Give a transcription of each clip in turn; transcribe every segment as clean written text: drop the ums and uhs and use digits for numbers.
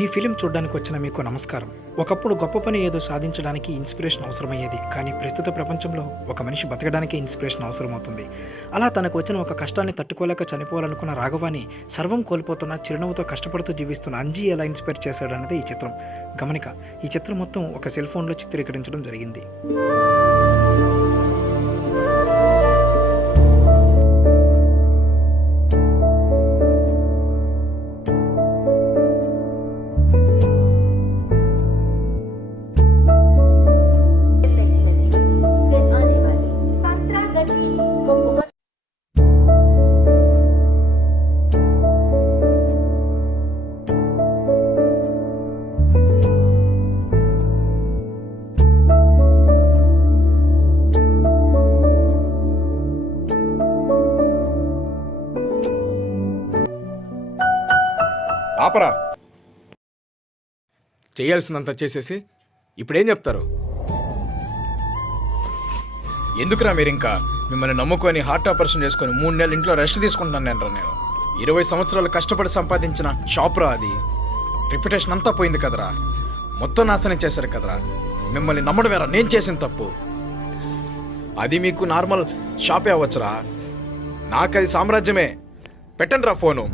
ఈ ఫిలిం చూడడానికి వచ్చిన మీకు నమస్కారం. ఒకప్పుడు గొప్ప పని ఏదో సాధించడానికి ఇన్స్పిరేషన్ అవసరమయ్యేది. కానీ ప్రస్తుత ప్రపంచంలో ఒక మనిషి బతకడానికి ఇన్స్పిరేషన్ అవసరమవుతుంది. అలా తనకు వచ్చిన ఒక కష్టాన్ని తట్టుకోలేక చనిపోవాలనుకున్న రాఘవాని సర్వం కోల్పోతున్న చిరునవ్వుతో కష్టపడుతూ జీవిస్తున్న అంజీ ఎలా ఇన్స్పైర్ చేశాడన్నది ఈ చిత్రం. గమనిక, ఈ చిత్రం మొత్తం ఒక సెల్ ఫోన్లో చిత్రీకరించడం జరిగింది. ఆపరా, చేయాల్సినంత చేసేసి ఇప్పుడేం చెప్తారు? ఎందుకురా మీరు ఇంకా మిమ్మల్ని నమ్ముకొని హార్ట్ ఆపరేషన్ చేసుకొని 3 నెలలు ఇంట్లో రెస్ట్ తీసుకుంటాను నేను 20 సంవత్సరాలు కష్టపడి సంపాదించిన షాప్రా అది. రిప్యుటేషన్ అంతా పోయింది కదరా, మొత్తం నాశనం చేశారు కదరా. మిమ్మల్ని నమ్మడమేరా నేను చేసిన తప్పు. అది మీకు నార్మల్ షాపే అవ్వచ్చురా, నాకు అది సామ్రాజ్యమే. పెట్టండి రా ఫోను.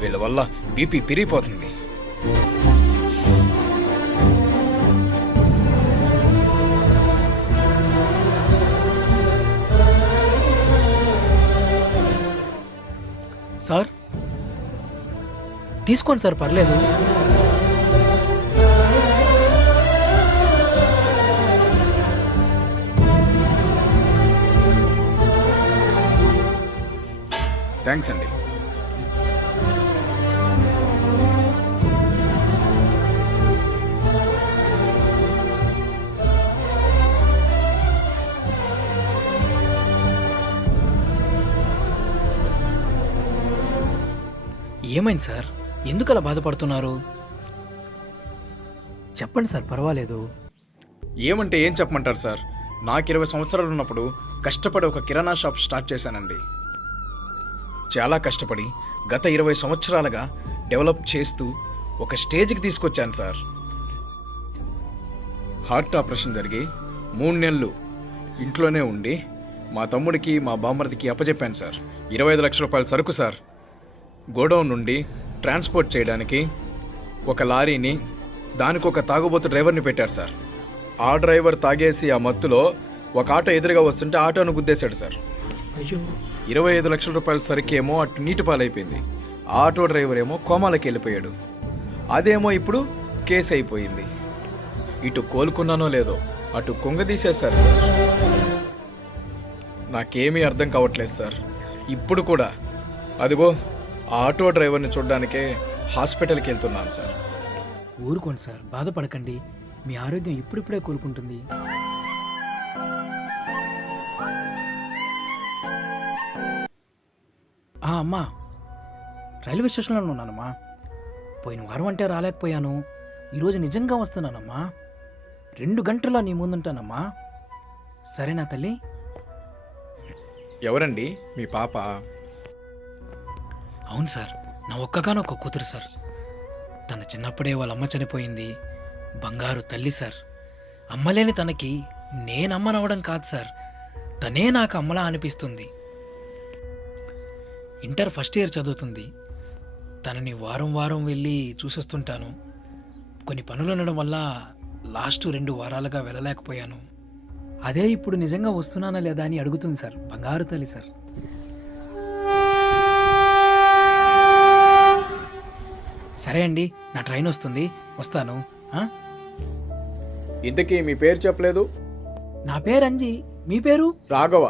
వీళ్ళ వల్ల బీపీ పెరిగిపోతుంది. సార్ తీసుకోండి సార్, పర్లేదు. థ్యాంక్స్ అండి. ఏమైంది సార్? ఎందుకు అలా బాధపడుతున్నారు? చెప్పండి సార్, పర్వాలేదు. ఏమంటే ఏం చెప్పమంటారు సార్, నాకు 20 సంవత్సరాలు ఉన్నప్పుడు కష్టపడి ఒక కిరాణా షాప్ స్టార్ట్ చేశానండి. చాలా కష్టపడి గత 20 సంవత్సరాలుగా డెవలప్ చేస్తూ ఒక స్టేజ్కి తీసుకొచ్చాను సార్. హార్ట్ ఆపరేషన్ జరిగి 3 నెలలు ఇంట్లోనే ఉండి మా తమ్ముడికి మా బామ్మర్దికి అప్పచెప్పాను సార్. 25 లక్షల రూపాయల సరుకు సార్. గోడౌన్ నుండి ట్రాన్స్పోర్ట్ చేయడానికి ఒక లారీని, దానికి ఒక తాగుబోతు డ్రైవర్ని పెట్టారు సార్. ఆ డ్రైవర్ తాగేసి ఆ మత్తులో ఒక ఆటో ఎదురుగా వస్తుంటే ఆటోను గుద్దేశాడు సార్. అయ్యో! 25 లక్షల రూపాయల సరుకేమో అటు నీటి పాలైపోయింది, ఆటో డ్రైవర్ ఏమో కోమాలకి వెళ్ళిపోయాడు. అదేమో ఇప్పుడు కేసు అయిపోయింది. ఇటు కోలుకున్నానో లేదో అటు కుంగదీసేశారు సార్. నాకేమీ అర్థం కావట్లేదు సార్. ఇప్పుడు కూడా అదిగో ఆటో డ్రైవర్ని చూడడానికే హాస్పిటల్కి వెళ్తున్నాను సార్. ఊరుకోండి సార్, బాధపడకండి. మీ ఆరోగ్యం ఇప్పుడిప్పుడే కోలుకుంటుంది. అమ్మా, రైల్వే స్టేషన్లో ఉన్నానమ్మా. పోయిన వారం అంటే రాలేకపోయాను. ఈరోజు నిజంగా వస్తున్నానమ్మా. 2 గంటల్లో నీ ముందుంటానమ్మా. సరేనా తల్లి? ఎవరండి మీ పాప? అవును సార్, నా ఒక్కగానొక్క కూతురు సార్. తన చిన్నప్పుడే వాళ్ళ అమ్మ చనిపోయింది. బంగారు తల్లి సార్. అమ్మలేని తనకి నేనమ్మనవడం కాదు సార్, తనే నాకు అమ్మలా అనిపిస్తుంది. ఇంటర్ ఫస్ట్ ఇయర్ చదువుతుంది. తనని వారం వారం వెళ్ళి చూసొస్తుంటాను. కొన్ని పనులు ఉండడం వల్ల లాస్ట్ 2 వారాలుగా వెళ్ళలేకపోయాను. అదే ఇప్పుడు నిజంగా వస్తున్నానా లేదా అని అడుగుతుంది సార్. బంగారు తల్లి సార్. సరే అండి, నా ట్రైన్ వస్తుంది, వస్తాను. ఇంతకీ మీ పేరు చెప్పలేదు? నా పేరు అంజీ. మీ పేరు? రాఘవ.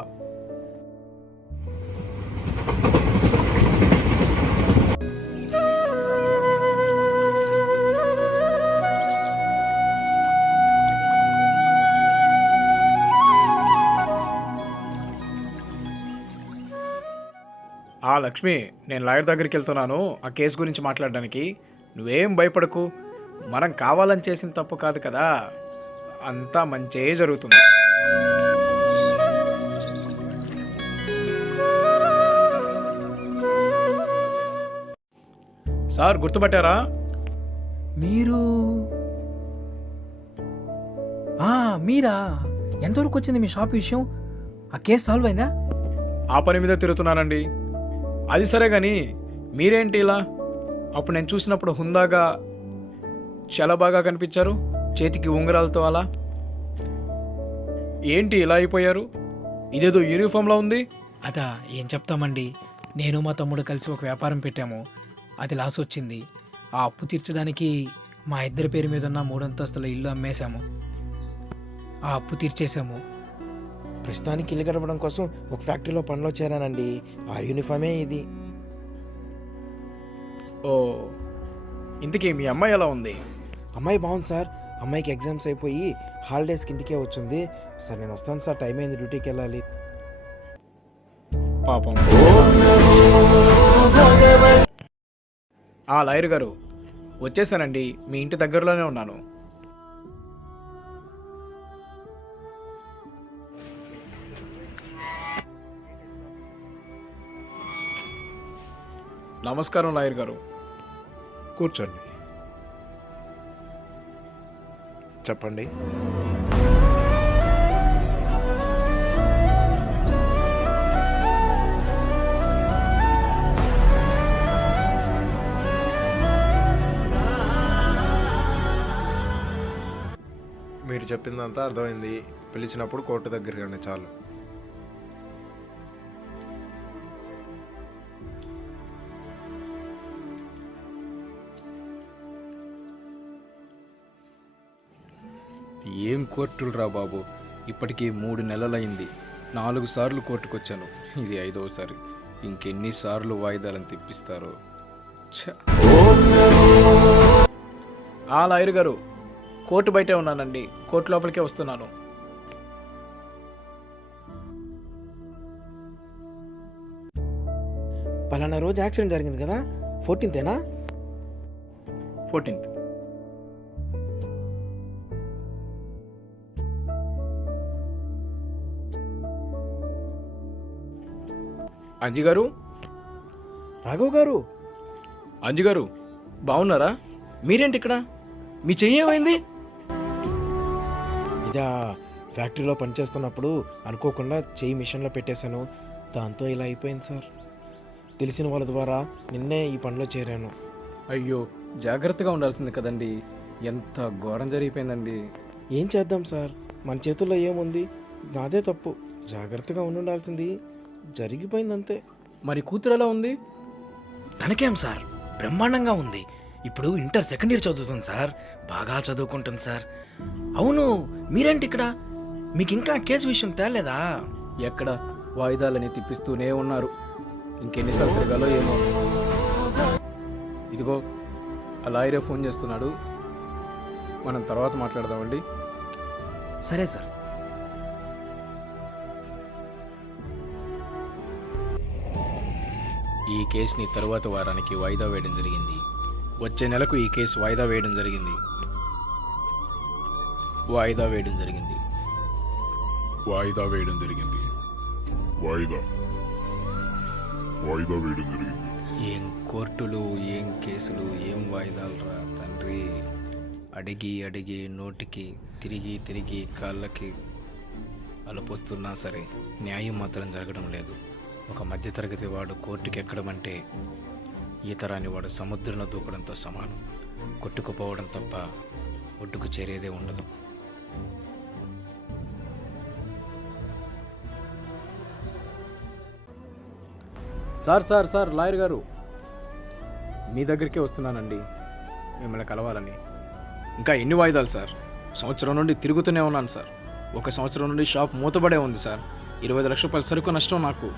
లక్ష్మి, నేను లాయర్ దగ్గరికి వెళ్తున్నాను ఆ కేసు గురించి మాట్లాడడానికి. నువ్వేం భయపడకు, మనం కావాలని చేసిన తప్పు కాదు కదా. అంతా మంచే జరుగుతుంది. సార్ గుర్తుపట్టారా? మీరు మీరా? ఎంతవరకు వచ్చింది మీ షాప్ విషయం? ఆ కేసు సాల్వ్ అయిందా? ఆ పని మీద తిరుగుతున్నానండి. అది సరే కానీ మీరేంటి ఇలా? అప్పుడు నేను చూసినప్పుడు హుందాగా చాలా బాగా కనిపించారు, చేతికి ఉంగరాలతో అలా. ఏంటి ఇలా అయిపోయారు? ఇదేదో యూనిఫామ్లా ఉంది. అదా ఏం చెప్తామండి, నేను మా తమ్ముడు కలిసి ఒక వ్యాపారం పెట్టాము. అది లాస్ వచ్చింది. ఆ అప్పు తీర్చడానికి మా ఇద్దరి పేరు మీద ఉన్న 3 అంతస్తుల ఇల్లు అమ్మేశాము. ఆ అప్పు తీర్చేశాము. ప్రస్తుతానికి ఇల్లు గడపడం కోసం ఒక ఫ్యాక్టరీలో పనిలో చేరానండి. ఆ యూనిఫామే ఇది. ఓ, ఇంతకీ మీ అమ్మాయి ఎలా ఉంది? అమ్మాయి బాగుంది సార్. అమ్మాయికి ఎగ్జామ్స్ అయిపోయి హాలిడేస్కి ఇంటికే వచ్చింది. సార్ నేను వస్తాను సార్, టైం అయింది, డ్యూటీకి వెళ్ళాలి. పాపం. లాయర్ గారు వచ్చేసానండి, మీ ఇంటి దగ్గరలోనే ఉన్నాను. నమస్కారం లాయర్ గారు. కూర్చోండి. చెప్పండి. మీరు చెప్పిందంతా అర్థమైంది. పిలిచినప్పుడు కోర్టు దగ్గరికి రండి చాలు. ఏం కోర్టులు రా బాబు, ఇప్పటికీ 3 నెలలైంది. 4 సార్లు కోర్టుకొచ్చాను, ఇది 5వసారి. ఇంకెన్నిసార్లు వాయిదాలను తెప్పిస్తారో. లాయర్ గారు కోర్టు బయటే ఉన్నానండి, కోర్టు లోపలికే వస్తున్నాను. పలానా రోజు యాక్సిడెంట్ జరిగింది కదా, 14th 14th. అంజి గారు, రాఘవ్ గారు. అంజి గారు బాగున్నారా? మీరేంటి ఇక్కడ? మీ చెయ్యి ఏమైంది? ఇదా, ఫ్యాక్టరీలో పనిచేస్తున్నప్పుడు అనుకోకుండా చెయ్యి మిషన్లో పెట్టేశాను. దాంతో ఇలా అయిపోయింది సార్. తెలిసిన వాళ్ళ ద్వారా నిన్నే ఈ పనిలో చేరాను. అయ్యో, జాగ్రత్తగా ఉండాల్సింది కదండి. ఎంత ఘోరం జరిగిపోయిందండి. ఏం చేద్దాం సార్, మన చేతుల్లో ఏముంది? నాదే తప్పు. జాగ్రత్తగా ఉండాల్సింది జరిగిపోయింది అంతే. మరి కూతురు ఎలా ఉంది? తనకేం సార్, బ్రహ్మాండంగా ఉంది. ఇప్పుడు ఇంటర్ 2nd ఇయర్ చదువుతుంది సార్. బాగా చదువుకుంటుంది సార్. అవును, మీరేంటి ఇక్కడ? మీకు ఇంకా కేసు విషయం తేలేదా? ఎక్కడ, వాయిదాలని తిప్పిస్తూనే ఉన్నారు. ఇంకెన్నిసార్లు తిరగాలో ఏమో. ఇదిగో ఆ లాయరే ఫోన్ చేస్తున్నాడు, మనం తర్వాత మాట్లాడదామండి. సరే సార్. ఈ కేసుని తరువాత వారానికి వాయిదా వేయడం జరిగింది. వచ్చే నెలకు ఈ కేసు వాయిదా వేయడం జరిగింది. వాయిదా వేయడం జరిగింది. ఏం కోర్టులు, ఏం కేసులు, ఏం వాయిదాలు రా తండ్రి. అడిగి అడిగి నోటికి తిరిగి తిరిగి కాళ్ళకి అలుపొస్తున్నా సరే న్యాయం మాత్రం జరగడం లేదు. ఒక మధ్యతరగతి వాడు కోర్టుకి ఎక్కడమంటే ఈతరాని వాడు సముద్రంలో దూకడంతో సమానం. కొట్టుకుపోవడం తప్ప ఒడ్డుకు చేరేదే ఉండదు. సార్ లాయర్ గారు, మీ దగ్గరికే వస్తున్నానండి, మిమ్మల్ని కలవాలని. ఇంకా ఎన్ని వాయిదాలు సార్? సంవత్సరం నుండి తిరుగుతూనే ఉన్నాను సార్. 1 సంవత్సరం నుండి షాప్ మూతబడే ఉంది సార్. 25 లక్షల రూపాయల సరుకు నష్టం నాకు.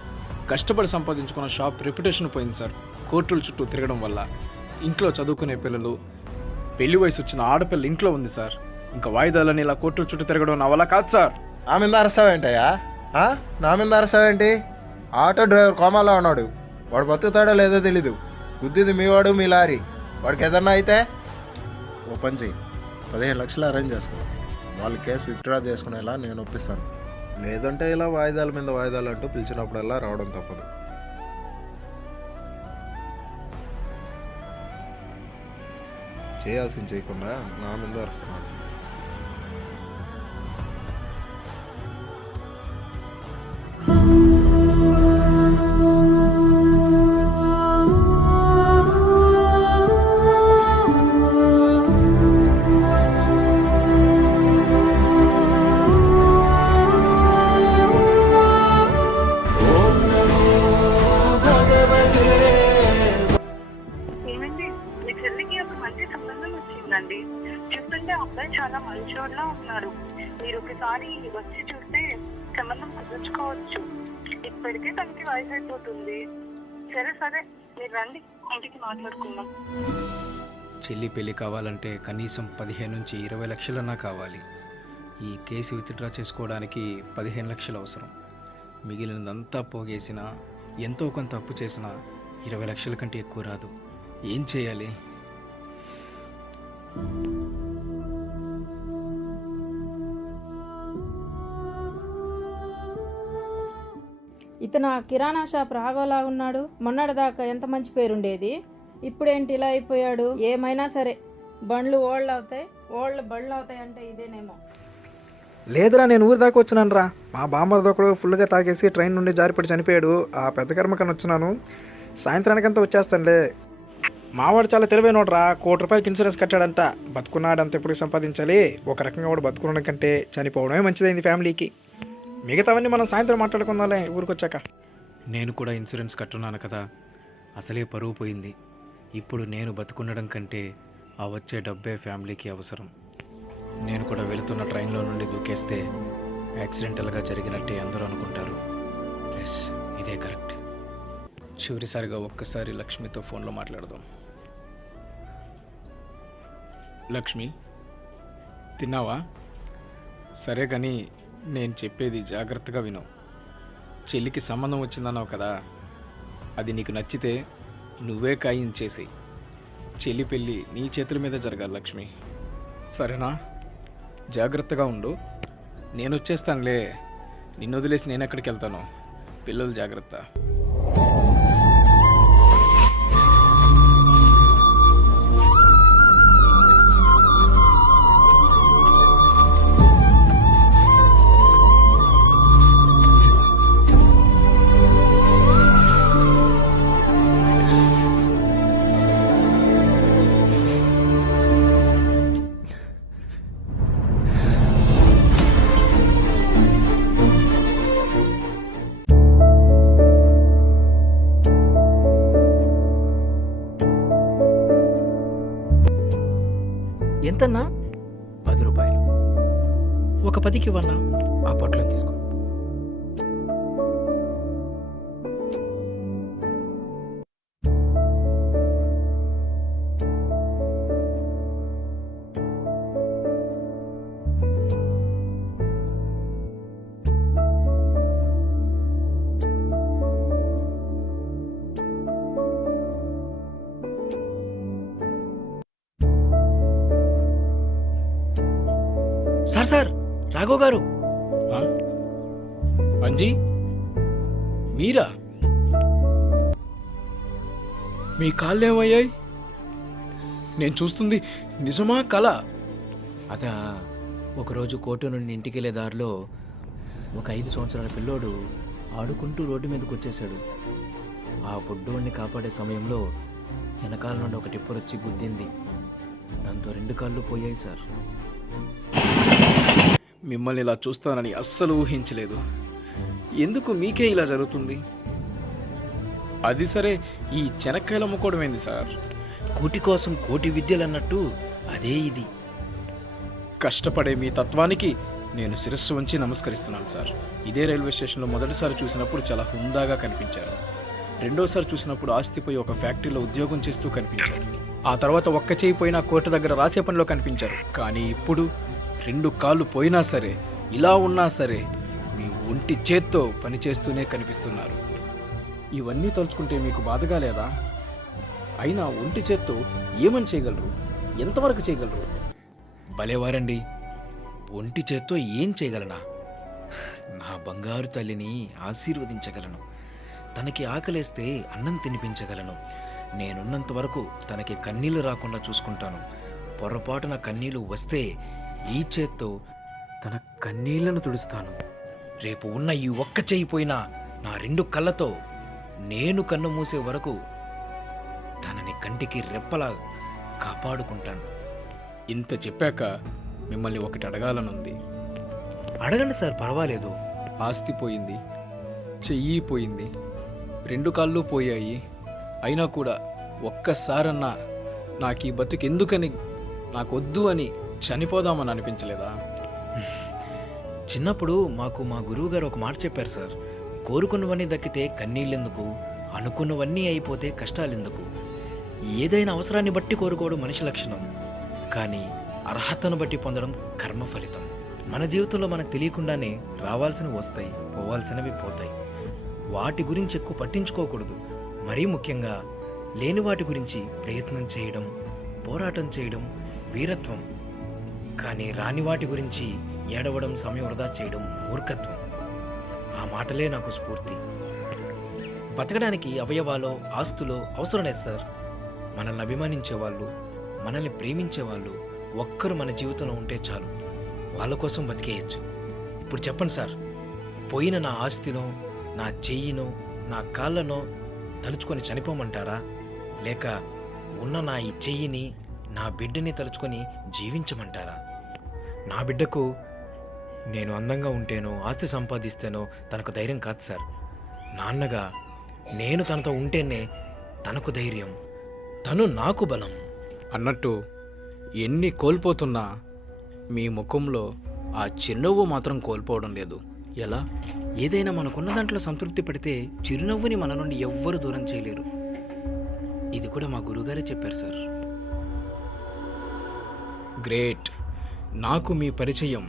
కష్టపడి సంపాదించుకున్న షాప్ రెప్యుటేషన్ పోయింది సార్ కోర్టుల చుట్టూ తిరగడం వల్ల. ఇంట్లో చదువుకునే పిల్లలు, పెళ్లి వయసు వచ్చిన ఆడపిల్ల ఇంట్లో ఉంది సార్. ఇంకా వాయిదాలని ఇలా కోర్టుల చుట్టూ తిరగడం నా వల్ల కాదు సార్. నా మీద అరసావేంటయ్యా? నా మీద అరసావేంటి? ఆటో డ్రైవర్ కోమాలో ఉన్నాడు, వాడు బతుకుతాడో లేదో తెలీదు. గుద్దిది మీ వాడు, మీ లారీ. వాడికి ఏదన్నా అయితే ఓ పని చెయ్యి, 15 లక్షలు అరేంజ్ చేసుకో. వాళ్ళు కేసు విత్డ్రా చేసుకునేలా నేను ఒప్పిస్తాను. లేదంటే ఇలా వాయిదాల మీద వాయిదాలు అంటూ పిలిచినప్పుడల్లా రావడం తప్పదు. చేయాల్సింది చేయకుండా నా మీద అరుస్తున్నాడు. ఏమండి, మీ చెల్లికి ఒక మంచి సంబంధం వచ్చిందండి. చూస్తుంటే అబ్బాయి చాలా మంచోళ్ళ ఉన్నారు. మీరు ఒకసారి వచ్చి చూస్తే సంబంధం కుదుర్చుకోవచ్చు. ఇప్పటికే తనకి వయసు అయిపోతుంది. సరే సరే, మీరు రండి, ఇంటికి మాట్లాడుకుందాం. చెల్లి పెళ్లి కావాలంటే కనీసం 15 నుంచి 20 లక్షలన్నా కావాలి. ఈ కేసు విత్డ్రా చేసుకోవడానికి 15 లక్షలు అవసరం. మిగిలినదంతా పోగేసినా ఎంతో కొంత అప్పు చేసినా 20 లక్షల కంటే ఎక్కువ రాదు. ఏం చేయాలి? ఇతను ఆ కిరాణా షాప్ రాఘవలా ఉన్నాడు. మొన్నటిదాకా ఎంత మంచి పేరుండేది, ఇప్పుడేంటి ఇలా అయిపోయాడు? ఏమైనా సరే బండ్లు ఓళ్ళు అవుతాయి, ఓళ్ళు బళ్ళు అవుతాయి అంటే ఇదేనేమో. లేదురా, నేను ఊరి దాకా వచ్చినాను రా. మా బామ్మర్ది ఒకడు ఫుల్గా తాగేసి ట్రైన్ నుండి జారిపడి చనిపోయాడు. ఆ పెద్ద కర్మకని వచ్చినాను. సాయంత్రానికంతా వచ్చేస్తానులే. మావాడు చాలా తెలివైనోడు రా. ₹1 కోటి ఇన్సూరెన్స్ కట్టాడంట. బతుకున్నాడంత ఎప్పుడు సంపాదించాలి. ఒక రకంగా వాడు బతుకున్న కంటే చనిపోవడమే మంచిదైంది ఫ్యామిలీకి. మిగతావన్నీ మనం సాయంత్రం మాట్లాడుకుందాంలే ఊరికొచ్చాక. నేను కూడా ఇన్సూరెన్స్ కట్టున్నాను కదా, అసలే పరువు పోయింది. ఇప్పుడు నేను బతుకుండడం కంటే ఆ వచ్చే డబ్బే ఫ్యామిలీకి అవసరం. నేను కూడా వెళుతున్న ట్రైన్లో నుండి దూకేస్తే యాక్సిడెంటల్గా జరిగినట్టే అందరూ అనుకుంటారు. ఎస్, ఇదే కరెక్ట్. చివరిసారిగా ఒక్కసారి లక్ష్మితో ఫోన్లో మాట్లాడదాం. లక్ష్మి, తిన్నావా? సరే కానీ నేను చెప్పేది జాగ్రత్తగా విను. చెల్లికి సంబంధం వచ్చిందన్నావు కదా, అది నీకు నచ్చితే నువ్వే ఖాయించేసి చెల్లి పెళ్ళి నీ చేతుల మీద జరగాలి లక్ష్మి. సరేనా? జాగ్రత్తగా ఉండు. నేను వచ్చేస్తానులే. నిన్ను వదిలేసి నేను ఎక్కడికి వెళ్తాను? పిల్లలు జాగ్రత్త. ఎంతన్నా? ₹10. ఒక 10కి ఇవ్వన్నా. ఆ పొట్లం తీసుకో. సార్, రాఘవ్ గారు. అంజీ, మీరా? మీ కాళ్ళేమయ్యాయి? నేను చూస్తుంది నిజమా కళ? అదా, ఒకరోజు కోర్టు నుండి ఇంటికి వెళ్ళే దారిలో ఒక 5 సంవత్సరాల పిల్లోడు ఆడుకుంటూ రోడ్డు మీదకి వచ్చేసాడు. ఆ బుడ్డోడిని కాపాడే సమయంలో వెనకాల నుండి ఒక టిప్పర్ వచ్చి గుద్దింది. దాంతో 2 కాళ్ళు పోయాయి సార్. మిమ్మల్ని ఇలా చూస్తానని అస్సలు ఊహించలేదు. ఎందుకు మీకే ఇలా జరుగుతుంది? అది సరే, ఈ చెనక్కాయలు అమ్ముకోవడం ఏంది సార్? కూటి కోసం కోటి విద్యలు అన్నట్టు అదే ఇది. కష్టపడే మీ తత్వానికి నేను శిరస్సు వంచి నమస్కరిస్తున్నాను సార్. ఇదే రైల్వే స్టేషన్లో మొదటిసారి చూసినప్పుడు చాలా హుందాగా కనిపించారు. రెండోసారి చూసినప్పుడు ఆస్తిపోయి ఒక ఫ్యాక్టరీలో ఉద్యోగం చేస్తూ కనిపించారు. ఆ తర్వాత ఒక్క చేయి పోయినా కోర్టు దగ్గర రాసే పనిలో కనిపించారు. కానీ ఇప్పుడు 2 కాళ్ళు పోయినా సరే, ఇలా ఉన్నా సరే, మీ ఒంటి చేత్తో పనిచేస్తూనే కనిపిస్తున్నారు. ఇవన్నీ తలుచుకుంటే మీకు బాధగా లేదా? అయినా ఒంటి చేత్తో ఏమని చేయగలరు? ఎంతవరకు చేయగలరు? భలేవారండి. ఒంటి చేత్తో ఏం చేయగలనా? నా బంగారు తల్లిని ఆశీర్వదించగలను. తనకి ఆకలేస్తే అన్నం తినిపించగలను. నేనున్నంత వరకు తనకి కన్నీళ్లు రాకుండా చూసుకుంటాను. పొరపాటున కన్నీళ్లు వస్తే ఈ చేత్తో తన కన్నీళ్లను తుడుస్తాను. రేపు ఉన్న ఈ ఒక్క చేయి పోయినా నా 2 కళ్ళతో నేను కన్ను మూసే వరకు తనని కంటికి రెప్పలా కాపాడుకుంటాను. ఇంత చెప్పాక మిమ్మల్ని ఒకటి అడగాలనుంది. అడగండి సార్, పర్వాలేదు. ఆస్తి పోయింది, చెయ్యి పోయింది, 2 కాళ్ళు పోయాయి. అయినా కూడా ఒక్కసారన్నా నాకు ఈ బతుకు ఎందుకని, నాకు వద్దు అని చనిపోదామని అనిపించలేదా? చిన్నప్పుడు మాకు మా గురువుగారు ఒక మాట చెప్పారు సార్. కోరుకున్నవన్నీ దక్కితే కన్నీళ్ళెందుకు, అనుకున్నవన్నీ అయిపోతే కష్టాలెందుకు. ఏదైనా అవసరాన్ని బట్టి కోరుకోవడం మనిషి లక్షణం, కానీ అర్హతను బట్టి పొందడం కర్మ ఫలితం. మన జీవితంలో మనకు తెలియకుండానే రావాల్సినవి వస్తాయి, పోవాల్సినవి పోతాయి. వాటి గురించి ఎక్కువ పట్టించుకోకూడదు. మరీ ముఖ్యంగా లేని వాటి గురించి ప్రయత్నం చేయడం, పోరాటం చేయడం వీరత్వం. కానీ రాని వాటి గురించి ఏడవడం, సమయం వృధా చేయడం మూర్ఖత్వం. ఆ మాటలే నాకు స్ఫూర్తి. బతకడానికి అవయవాలో ఆస్తులో అవసరం లేదు సార్. మనల్ని అభిమానించేవాళ్ళు, మనల్ని ప్రేమించేవాళ్ళు ఒక్కరు మన జీవితంలో ఉంటే చాలు. వాళ్ళ కోసం బతికేయచ్చు. ఇప్పుడు చెప్పండి సార్, పోయిన నా ఆస్తినో, నా చెయ్యినో, నా కాళ్ళనో తలుచుకొని చనిపోమంటారా? లేక ఉన్న నా ఈ చెయ్యిని, నా బిడ్డని తలుచుకొని జీవించమంటారా? నా బిడ్డకు నేను అందంగా ఉంటేనో, ఆస్తి సంపాదిస్తేనో తనకు ధైర్యం కాదు సార్. నాన్నగా నేను తనతో ఉంటేనే తనకు ధైర్యం, తను నాకు బలం. అన్నట్టు ఎన్ని కోల్పోతున్నా మీ ముఖంలో ఆ చిరునవ్వు మాత్రం కోల్పోవడం లేదు. ఎలా? ఏదైనా మనకున్న దాంట్లో సంతృప్తి పడితే చిరునవ్వుని మన నుండి ఎవ్వరు దూరం చేయలేరు. ఇది కూడా మా గురుగారే చెప్పారు సార్. గ్రేట్. నాకు మీ పరిచయం,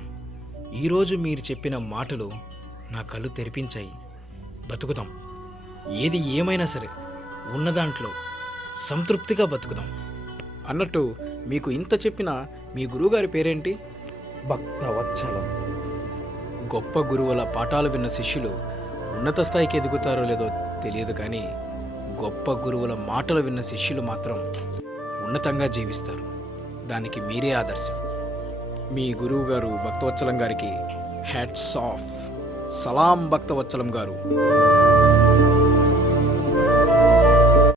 ఈరోజు మీరు చెప్పిన మాటలు నా కళ్ళు తెరిపించాయి. బతుకుదాం, ఏది ఏమైనా సరే ఉన్న దాంట్లో సంతృప్తిగా బతుకుదాం. అన్నట్టు మీకు ఇంత చెప్పిన మీ గురువుగారి పేరేంటి? భక్తవత్సలం. గొప్ప గురువుల పాఠాలు విన్న శిష్యులు ఉన్నత స్థాయికి ఎదుగుతారో లేదో తెలియదు, కానీ గొప్ప గురువుల మాటలు విన్న శిష్యులు మాత్రం ఉన్నతంగా జీవిస్తారు. దానికి మీరే ఆదర్శం. మీ గురువు గారు భక్తవత్సలం గారికి హ్యాట్స్ ఆఫ్. సలాం భక్తవత్సలం గారు.